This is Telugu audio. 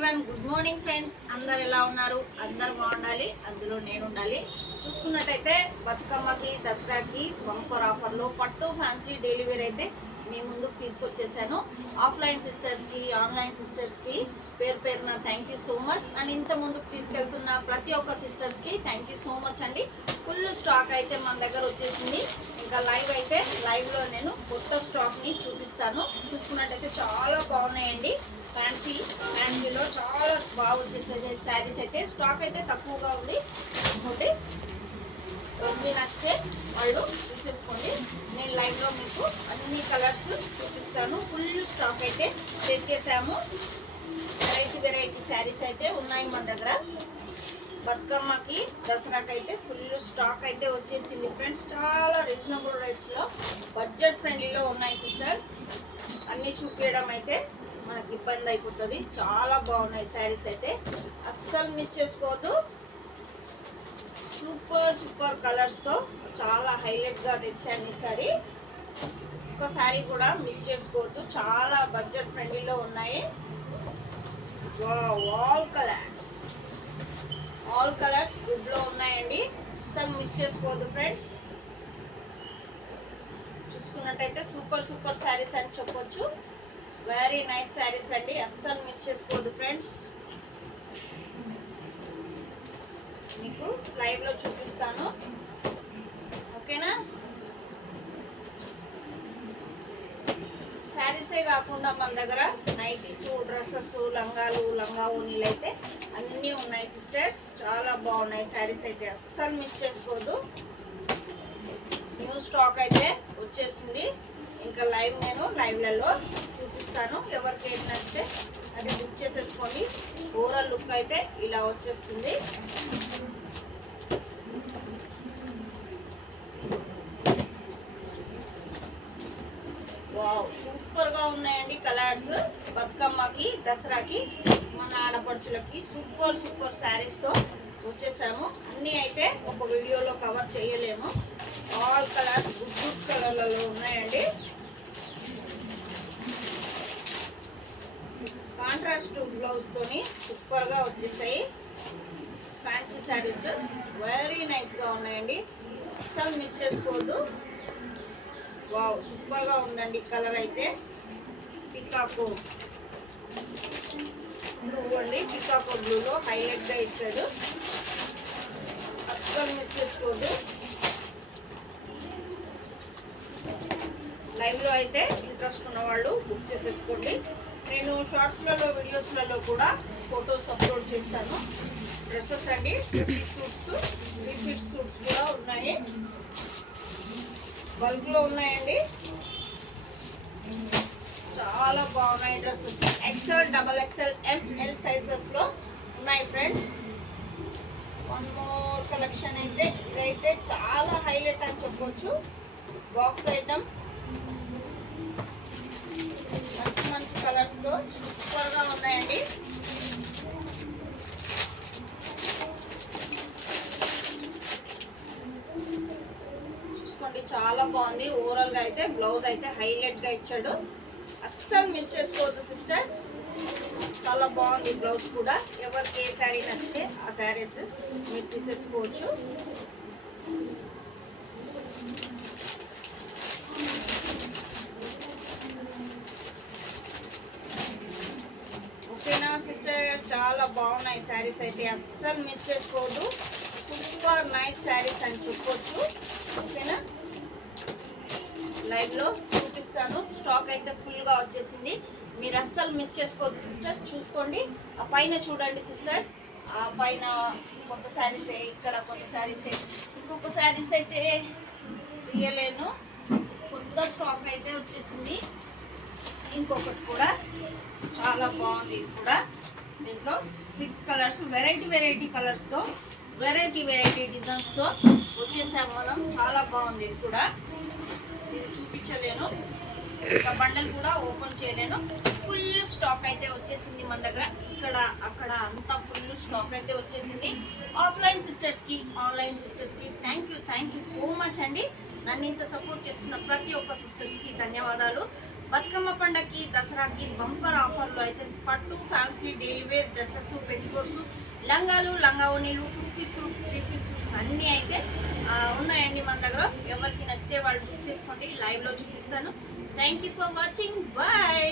Everyone good morning friends. అందరు ఎలా ఉన్నారు? అందరు బాగుండాలి, అందులో నేను ఉండాలి. చూసుకున్నట్టయితే బతుకమ్మకి దసరాకి బంపర్ ఆఫర్లో పట్టు ఫ్యాన్సీ డైలీ వేర్ అయితే మీ ముందుకు తీసుకొచ్చేసాను. ఆఫ్లైన్ సిస్టర్స్కి ఆన్లైన్ సిస్టర్స్కి పేరు పేరున thank you so much. And ఇంత ముందుకు తీసుకెళ్తున్న ప్రతి ఒక్క సిస్టర్స్కి థ్యాంక్ యూ సో మచ్ అండి. ఫుల్ స్టాక్ అయితే మన దగ్గర వచ్చేసింది. ఇంకా లైవ్లో నేను కొత్త స్టాక్ని చూపిస్తాను. చూసుకున్నట్టయితే చాలా బాగున్నాయండి. ఫ్యాన్సీలో చాలా బాగా వచ్చేసేది శారీస్ అయితే. స్టాక్ అయితే తక్కువగా ఉంది. ఇంకోటి మీ నచ్చితే వాళ్ళు చూసేసుకోండి. నేను లైవ్లో మీకు అన్ని కలర్స్ చూపిస్తాను. ఫుల్ స్టాక్ అయితే తెచ్చేసాము. వెరైటీ శారీస్ అయితే ఉన్నాయి మన దగ్గర. బతుకమ్మకి దసరాకి అయితే ఫుల్ స్టాక్ అయితే వచ్చేసింది ఫ్రెండ్స్. చాలా రీజనబుల్ రేట్స్లో బడ్జెట్ ఫ్రెండ్లీలో ఉన్నాయి సిస్టర్. అన్నీ చూపించడం అయితే మనకి ఇబ్బంది అయిపోతుంది. చాలా బాగున్నాయి శారీస్ అయితే, అస్సలు మిస్ చేసుకోవద్దు. సూపర్ కలర్స్తో చాలా హైలైట్గా తెచ్చాను ఈసారి. ఒక శారీ కూడా మిస్ చేసుకోవద్దు. చాలా బడ్జెట్ ఫ్రెండ్లీలో ఉన్నాయి. ఆల్ కలర్స్ గుడ్లో ఉన్నాయండి. అస్సలు మిస్ చేసుకోవద్దు ఫ్రెండ్స్. చూసుకున్నట్టయితే సూపర్ శారీస్ అని చెప్పొచ్చు. వెరీ నైస్ శారీస్ అండి, అస్సలు మిస్ చేసుకోవద్దు ఫ్రెండ్స్. మీకు లైవ్లో చూపిస్తాను, ఓకేనా? శారీసే కాకుండా మన దగ్గర నైటీస్, డ్రెస్సెస్, లంగా ఓనీలు అయితే అన్నీ ఉన్నాయి సిస్టర్స్. చాలా బాగున్నాయి శారీస్ అయితే, అస్సలు మిస్ చేసుకోవద్దు. న్యూ స్టాక్ అయితే వచ్చేసింది. ఇంకా నేను లైవ్లలో చూపిస్తాను. ఎవరికి ఏది నచ్చితే అది బుక్ చేసేసుకోండి. ఓవరాల్ లుక్ అయితే ఇలా వచ్చేస్తుంది. వావ్, సూపర్గా ఉన్నాయండి కలర్స్. బతుకమ్మకి దసరాకి మన ఆడపడుచులకి సూపర్ శారీస్తో వచ్చేసాము. అన్నీ అయితే ఒక వీడియోలో కవర్ చేయలేము. ఆల్ కలర్స్ గుడ్ కలర్లలో ఉన్నాయండి. కాంట్రాస్ట్ బ్లౌజ్తోని సూపర్గా వచ్చేసాయి ఫ్యాన్సీ శారీస్. వెరీ నైస్గా ఉన్నాయండి, అస్సలు మిస్ చేసుకోవద్దు. వావ్, సూపర్గా ఉందండి కలర్ అయితే. పికాకో బ్లూ అండి, పికాకో బ్లూలో హైలైట్గా ఇచ్చాడు. అస్సలు మిస్ చేసుకోవద్దు. లైవ్లో అయితే ఇంట్రెస్ట్ ఉన్న వాళ్ళు బుక్ చేసేసుకోండి. నేను షార్ట్స్లలో వీడియోస్లలో కూడా ఫొటోస్ అప్లోడ్ చేస్తాను. డ్రెస్సెస్ అండి, త్రీ పీస్ సూట్స్ కూడా ఉన్నాయి. బల్క్లో ఉన్నాయండి, చాలా బాగున్నాయి డ్రెస్సెస్. ఎక్సెల్, XXL, ML సైజెస్లో ఉన్నాయి ఫ్రెండ్స్. వన్ మోర్ కలెక్షన్ అయితే ఇదైతే చాలా హైలైట్ అని చెప్పొచ్చు. బాక్స్ ఐటమ్, మంచి కలర్స్తో సూపర్గా ఉన్నాయండి. చూసుకోండి, చాలా బాగుంది. ఓవరాల్గా అయితే బ్లౌజ్ అయితే హైలైట్గా ఇచ్చాడు. అస్సలు మిస్ చేసుకోవద్దు సిస్టర్స్. చాలా బాగుంది బ్లౌజ్ కూడా. ఎవరికి ఏ శారీ నచ్చితే ఆ శారీస్ మీరు తీసేసుకోవచ్చు. ఓకేనా సిస్టర్? చాలా బాగున్నాయి శారీస్ అయితే, అస్సలు మిస్ చేసుకోవద్దు. సూపర్ నైస్ శారీస్ అని చెప్పొచ్చు. ఓకేనా? లైవ్లో చూపిస్తాను. స్టాక్ అయితే ఫుల్గా వచ్చేసింది. మీరు అస్సలు మిస్ చేసుకోవద్దు సిస్టర్స్. చూసుకోండి, ఆ పైన చూడండి సిస్టర్స్. ఆ పైన కొత్త శారీసే, ఇక్కడ కొత్త శారీసే. ఇంకొక శారీస్ అయితే తీయలేను. కొత్త స్టాక్ అయితే వచ్చేసింది. ఇంకొకటి కూడా చాలా బాగుంది. ఇది కూడా దీంట్లో 6 కలర్స్, వెరైటీ కలర్స్తో వెరైటీ డిజైన్స్తో వచ్చేసాము మనం. చాలా బాగుంది. ఇది కూడా ఇది చూపించలేను, ఇంకా బండల్ కూడా ఓపెన్ చేయలేను. ఫుల్ స్టాక్ అయితే వచ్చేసింది మన దగ్గర. ఇక్కడ అక్కడ అంతా ఫుల్ స్టాక్ అయితే వచ్చేసింది. ఆఫ్లైన్ సిస్టర్స్కి ఆన్లైన్ సిస్టర్స్కి థ్యాంక్ యూ సో మచ్ అండి. నన్ను ఇంత సపోర్ట్ చేస్తున్న ప్రతి ఒక్క సిస్టర్స్కి ధన్యవాదాలు. బతుకమ్మ పండగకి దసరాకి బంపర్ ఆఫర్లో అయితే పట్టు ఫ్యాన్సీ డైలీ వేర్ డ్రెస్సెస్ పెట్టికోర్స్ లంగాలు లంగావోణీలు 2 పీస్ 3 పీస్ అన్నీ అయితే ఉన్నాయండి మన దగ్గర. ఎవరికి నచ్చితే వాళ్ళు బుక్ చేసుకోండి, లైవ్లో చూపిస్తాను. Thank you for watching, bye.